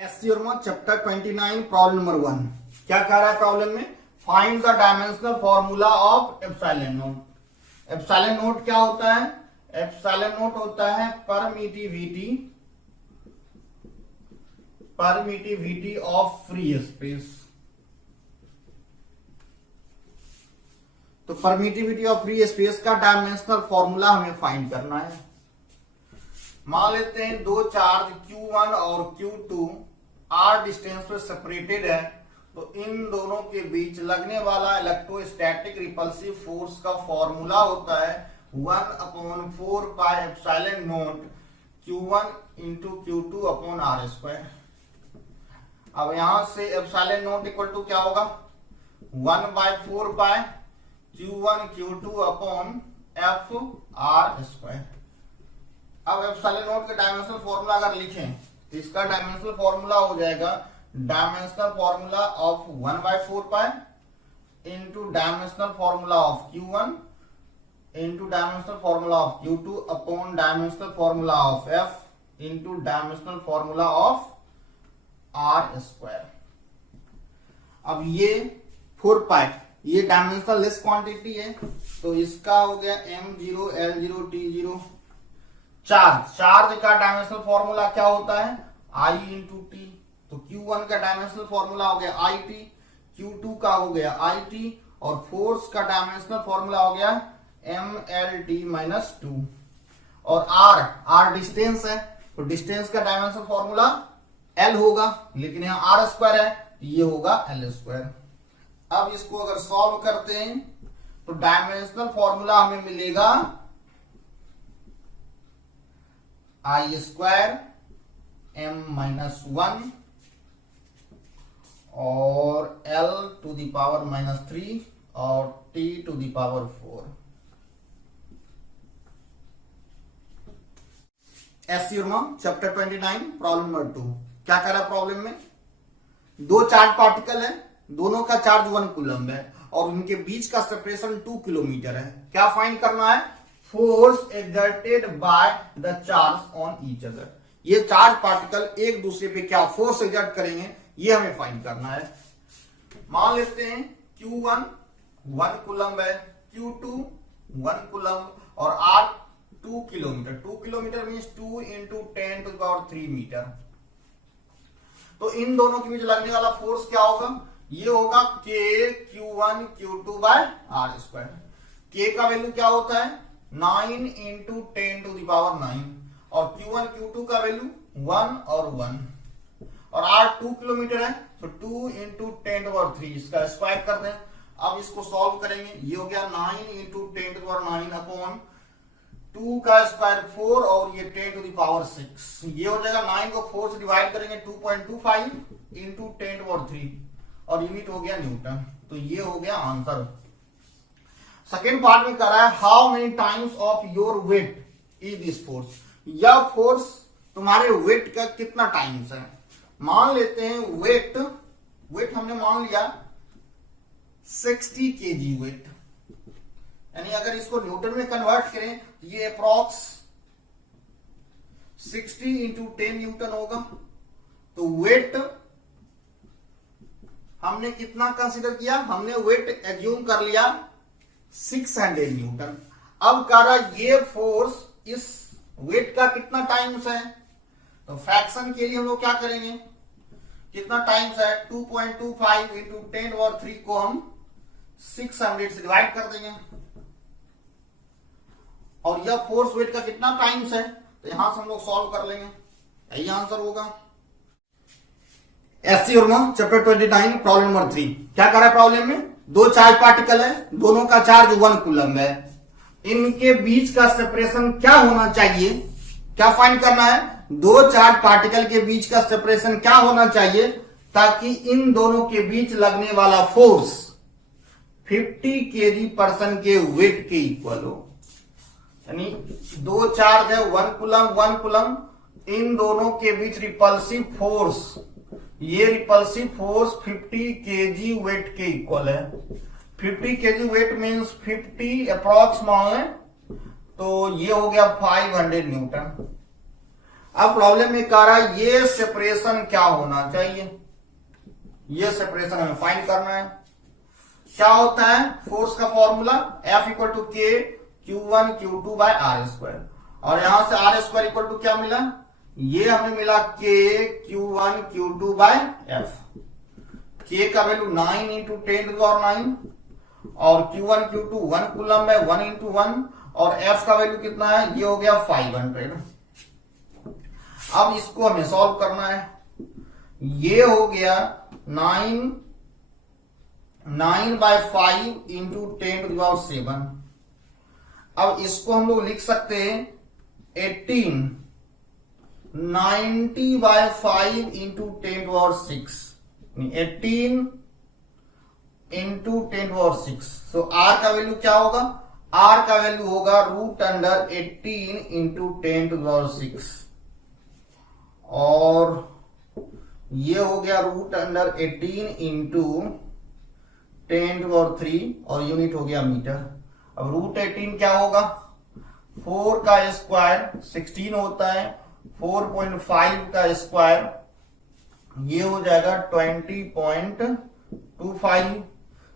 एससीओरमा chapter 29 problem number 1 क्या कह रहा है प्रॉब्लम में? Find the dimensional formula of epsilon note. Epsilon note क्या होता है? एप्सिलॉन नोट होता है परमिटिविटी ऑफ फ्री स्पेस। तो परमिटिविटी ऑफ फ्री स्पेस का डायमेंशनल फॉर्मूला हमें फाइंड करना है। मान लेते हैं दो चार्ज Q1 और Q2 r डिस्टेंस पे सेपरेटेड है, तो इन दोनों के बीच लगने वाला इलेक्ट्रोस्टैटिक रिपल्सिव फोर्स का फॉर्मूला होता है 1/4 pi epsilon note Q1 into Q2 upon r square. अब यहां से एप्सिलॉन नोट इक्वल टू क्या होगा? 1/4 पाई Q1 Q2 upon f r square. अब एप्सिलॉन नोट के डायमेंशनल फॉर्मूला अगर लिखें तो इसका डायमेंशनल फॉर्मूला हो जाएगा dimensional formula of 1/4 pi into dimensional formula of Q1 into dimensional formula of Q2 upon dimensional formula of f into dimensional formula of r square. अब ये 4 पाई ये डायमेंशनल लेस क्वांटिटी है, तो इसका हो गया m0 l0 t0। चार्ज का dimensional formula क्या होता है? I into T. तो Q1 का डायमेंशनल फॉर्मूला हो गया IT, Q2 का हो गया IT और फोर्स का डायमेंशनल फॉर्मूला हो गया MLT-2। और R डिस्टेंस है, तो डिस्टेंस का डायमेंशनल फॉर्मूला L होगा, लेकिन यहां R स्क्वायर है तो ये होगा L स्क्वायर। अब इसको अगर सॉल्व करते हैं तो डायमेंशनल फॉर्मूला हमें मिलेगा I स्क्वायर m-1 और L टू द पावर -3 और T टू द पावर 4। एससीओरमा चैप्टर 29 प्रॉब्लम नंबर 2 क्या कर रहा है प्रॉब्लम में? दो चार्ज पार्टिकल है, दोनों का चार्ज 1 कूलम्ब है और उनके बीच का सेपरेशन 2 किलोमीटर है। क्या फाइंड करना है? Force exerted by the charge on each other. ये चार्ज पार्टिकल एक दूसरे पे क्या फोर्स एक्सर्ट करेंगे ये हमें फाइंड करना है। मान लेते हैं Q1 1 कूलम्ब है, Q2 1 कूलम्ब और R 2 kilometre. 2 kilometre means 2 into 10 to the power 3 metre. तो इन दोनों के बीच लगने वाला फोर्स क्या होगा? ये होगा K Q1 Q2 by R square. K का वैल्यू क्या होता है? 9 इंटू 10 टू द पावर 9 और Q1 Q2 का वैल्यू 1 और 1 और R 2 किलोमीटर है, तो 2 इंटू 10 टू पावर 3 इसका स्क्वायर कर दें। अब इसको सॉल्व करेंगे, ये हो गया 9 इंटू 10 टू पावर 9 अपॉन 2 का स्क्वायर 4 और ये 10 टू द पावर 6। ये हो जाएगा 9 को 4 से डिवाइड करेंगे 2.25 इंटू 10 टू पावर 3 और यूनिट हो गया न्यूटन। तो ये हो गया आंसर। सेकेंड पार्ट में कर रहा है how many times of your weight is this force. यह फोर्स तुम्हारे वेट का कितना टाइम्स है? मान लेते हैं वेट हमने मान लिया 60 kg वेट, यानी अगर इसको न्यूटन में कन्वर्ट करें तो ये अप्रॉक्स 60 इंटू 10 न्यूटन होगा। तो वेट हमने कितना कंसीडर किया? हमने वेट एज्यूम कर लिया 600 न्यूटन। अब कह रहा ये फोर्स इस वेट का कितना टाइम्स है? तो फ्रैक्शन के लिए हम लोग क्या करेंगे? कितना टाइम्स है? 2.25 इंटू 10 और 3 को हम 600 से डिवाइड कर देंगे और यह फोर्स वेट का कितना टाइम्स है तो यहां से हम लोग सॉल्व कर लेंगे, यही आंसर होगा। एससीओरमा चैप्टर 29 प्रॉब्लम नंबर 3 क्या कर रहा है प्रॉब्लम में? दो चार्ज पार्टिकल है, दोनों का चार्ज 1 कूलम्ब है, इनके बीच का सेपरेशन क्या होना चाहिए? क्या फाइंड करना है? दो चार्ज पार्टिकल के बीच का सेपरेशन क्या होना चाहिए ताकि इन दोनों के बीच लगने वाला फोर्स 50 kg पर्सन के वेट के इक्वल हो। यानी दो चार्ज है 1 कूलम्ब, इन दोनों के बीच रिपल्सिव फोर्स, ये रिपल्सिव फोर्स 50 kg वेट के इक्वल है। 50 kg वेट मीन्स 50 अप्रॉक्स मान लें तो ये हो गया 500 न्यूटन। अब प्रॉब्लम में कह रहा है ये सेपरेशन क्या होना चाहिए, ये सेपरेशन हमें फाइंड करना है। क्या होता है फोर्स का formula F equal to K Q1 Q2 by R square, और यहां से आर स्क्वायर इक्वल टू क्या मिला, ये हमें मिला के Q1 Q2 बाय F। के का वैल्यू 9 इंटू 10⁹ और Q1 Q2 1 कूलम है 1 इंटू 1, और F का वैल्यू कितना है, ये हो गया 500। अब इसको हमें सॉल्व करना है। ये हो गया 9/5 इंटू 10⁷। अब इसको हम लोग लिख सकते हैं 18 90/5 इंटू 10⁶, 18 इंटू 10⁶। सो आर का वैल्यू क्या होगा, आर का वैल्यू होगा √18 इंटू 10⁶, और ये हो गया √18 इंटू 10⁻³ और यूनिट हो गया मीटर। अब √18 क्या होगा, 4 का स्क्वायर 16 होता है, 4.5 का स्क्वायर ये हो जाएगा 20.25।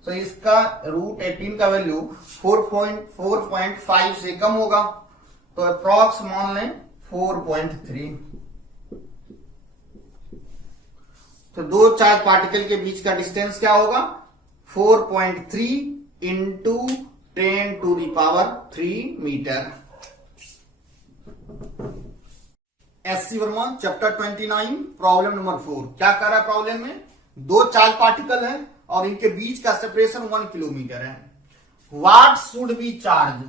तो इसका √18 का वैल्यू 4.5 से कम होगा, तो अप्रॉक्स मान लें 4.3। तो दो चार्ज पार्टिकल के बीच का डिस्टेंस क्या होगा, 4.3 into 10⁻³ metre. SC Verma chapter 29 problem number 4। क्या कर रहा है प्रॉब्लम में, दो चार्ज पार्टिकल है और इनके बीच का सेपरेशन 1 किलोमीटर है। व्हाट शुड बी चार्ज,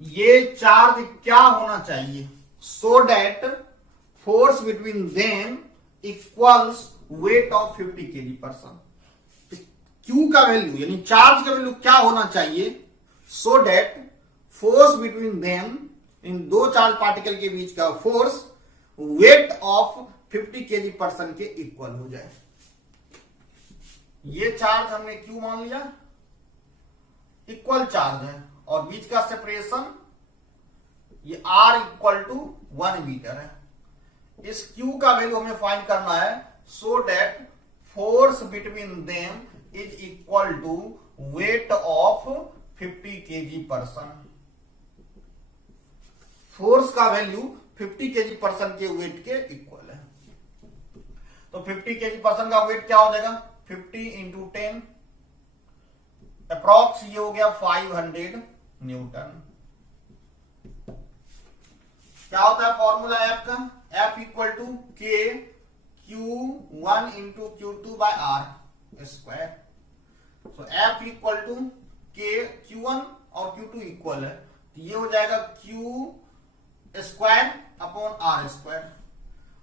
ये चार्ज क्या होना चाहिए, so that force between them equals weight of 50 kg/person। Q का वैल्यू यानी चार्ज का वैल्यू क्या होना चाहिए, so that force between them, इन दो चार्ज पार्टिकल के बीच का फोर्स वेट ऑफ 50 kg/person के इक्वल हो जाए। ये चार्ज हमने Q मान लिया, इक्वल चार्ज है, और बीच का सेपरेशन ये R इक्वल टू 1 मीटर है। इस Q का वैल्यू हमें फाइंड करना है, so that force between them is equal to weight of 50 kg/person। Force का वैल्यू 50 kg/person के वेट के इक्वल है। तो 50 kg/person का वेट क्या हो जाएगा, 50 इंटू 10, अप्रॉक्स ये हो गया 500 न्यूटन। क्या होता है फॉर्मूला एफ का, F equal to K Q1 into Q2 by R square. So F equal to K Q1 और Q2 इक्वल है, तो ये हो जाएगा Q square upon R square,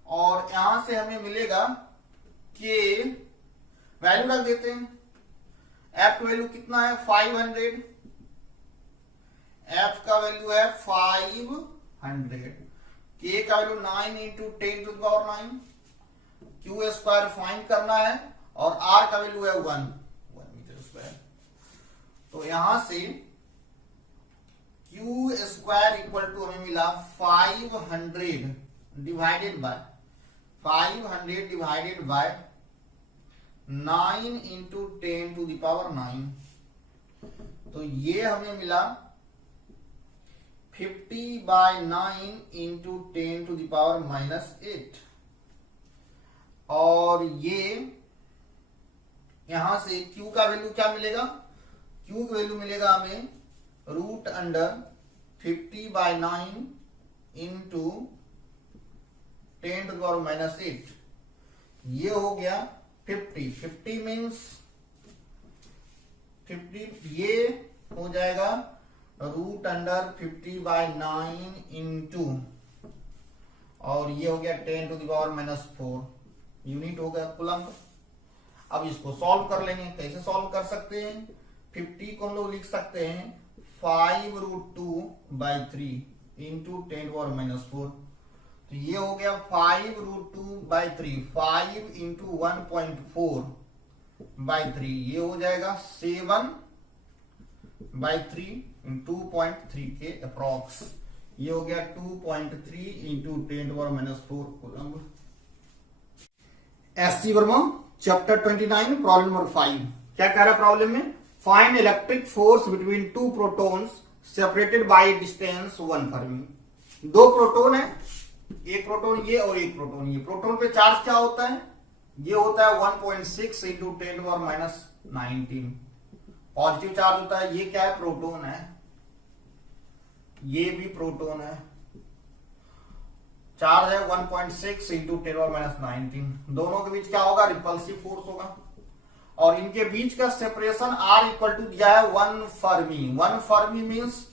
और यहां से हमें मिलेगा के वैल्यू रख देते हैं। एफ का वैल्यू कितना है 500, एफ का वैल्यू है 500, के का value 9 into 10⁹, Q square find करना है, और आर का वैल्यू है 1 मीटर स्क्वायर। तो यहां से क्यू स्क्वायर इक्वल टू हमें मिला 500 डिवाइडेड बाय 9 इंटू 10⁹। तो ये हमें मिला 50/9 इंटू 10⁻⁻8, और ये यहां से Q का वैल्यू क्या मिलेगा, Q का वैल्यू मिलेगा हमें √50/9 इंटू 10⁻⁻8, ये हो गया 50 मीन्स 50, ये हो जाएगा √50/9 इंटू, और ये हो गया 10⁻⁻4 यूनिट हो गया कूलम। अब इसको सॉल्व कर लेंगे, कैसे सॉल्व कर सकते हैं, 50 को हम लोग लिख सकते हैं 5√2/3 इंटू 10⁻⁻4, तो ये हो गया 5√2/3, 5 इंटू 1.4/3, ये हो जाएगा 7/3 2.3 के अप्रॉक्स, ये हो गया 2.3 into 10⁻⁻4 coulomb. SC Verma chapter 29 problem number 5। क्या कह रहा है प्रॉब्लम में? Find electric force between two protons separated by distance 1 Fermi. दो प्रोटॉन है, एक प्रोटॉन ये और एक प्रोटॉन ये। प्रोटॉन पे चार्ज क्या होता है? ये होता है 1.6 इंटू 10⁻19। पॉजिटिव चार्ज होता है। ये क्या है? प्रोटॉन है। ये भी प्रोटॉन है। चार्ज है 1.6 इंटू 10⁻19। दोनों के बीच क्या होगा? रिपल्सिव फोर्स होगा। और इनके बीच का सेपरेशन R इक्वल टू दिया है 1 फर्मी। 1 Fermi means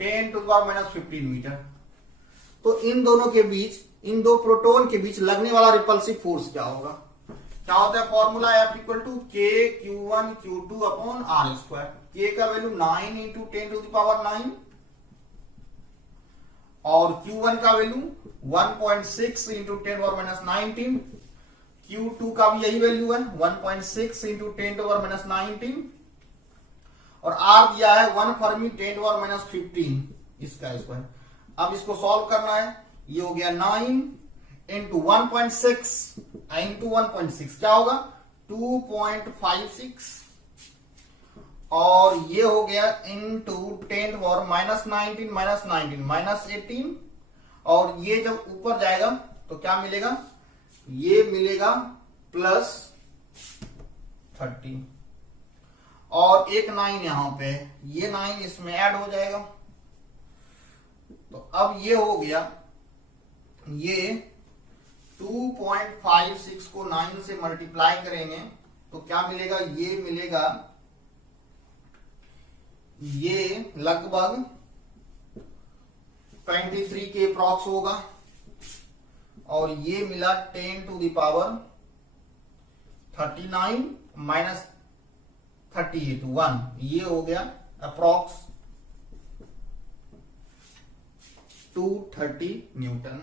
10⁻15 metre. तो इन दोनों के बीच, इन दो प्रोटॉन के बीच लगने वाला रिपल्सिव फोर्स क्या होगा? क्या होता है formula? F equal to K Q1 Q2 upon R square. K का वैल्यू 9 इंटू 10⁻9 और Q1 का वैल्यू 1.6 इंटू 10⁻19। Q2 का भी यही वैल्यू है 1.6 इंटू 10⁻19 और R दिया है 1 फर्मी 10⁻15 इसका स्क्वायर। अब इसको सॉल्व करना है। ये हो गया 9 इंटू 1.6 इंटू 1.6 क्या होगा? 2.56 और ये हो गया इंटू 10⁻19 -18 और ये जब ऊपर जाएगा तो क्या मिलेगा? ये मिलेगा +30 और एक 9 यहां पे, ये 9 इसमें ऐड हो जाएगा। तो अब ये हो गया, ये 2.56 को 9 से मल्टीप्लाई करेंगे तो क्या मिलेगा? ये मिलेगा, ये लगभग 23 के अप्रॉक्स होगा और ये मिला 10⁻39 माइनस 38 1। ये हो गया अप्रॉक्स 230 न्यूटन।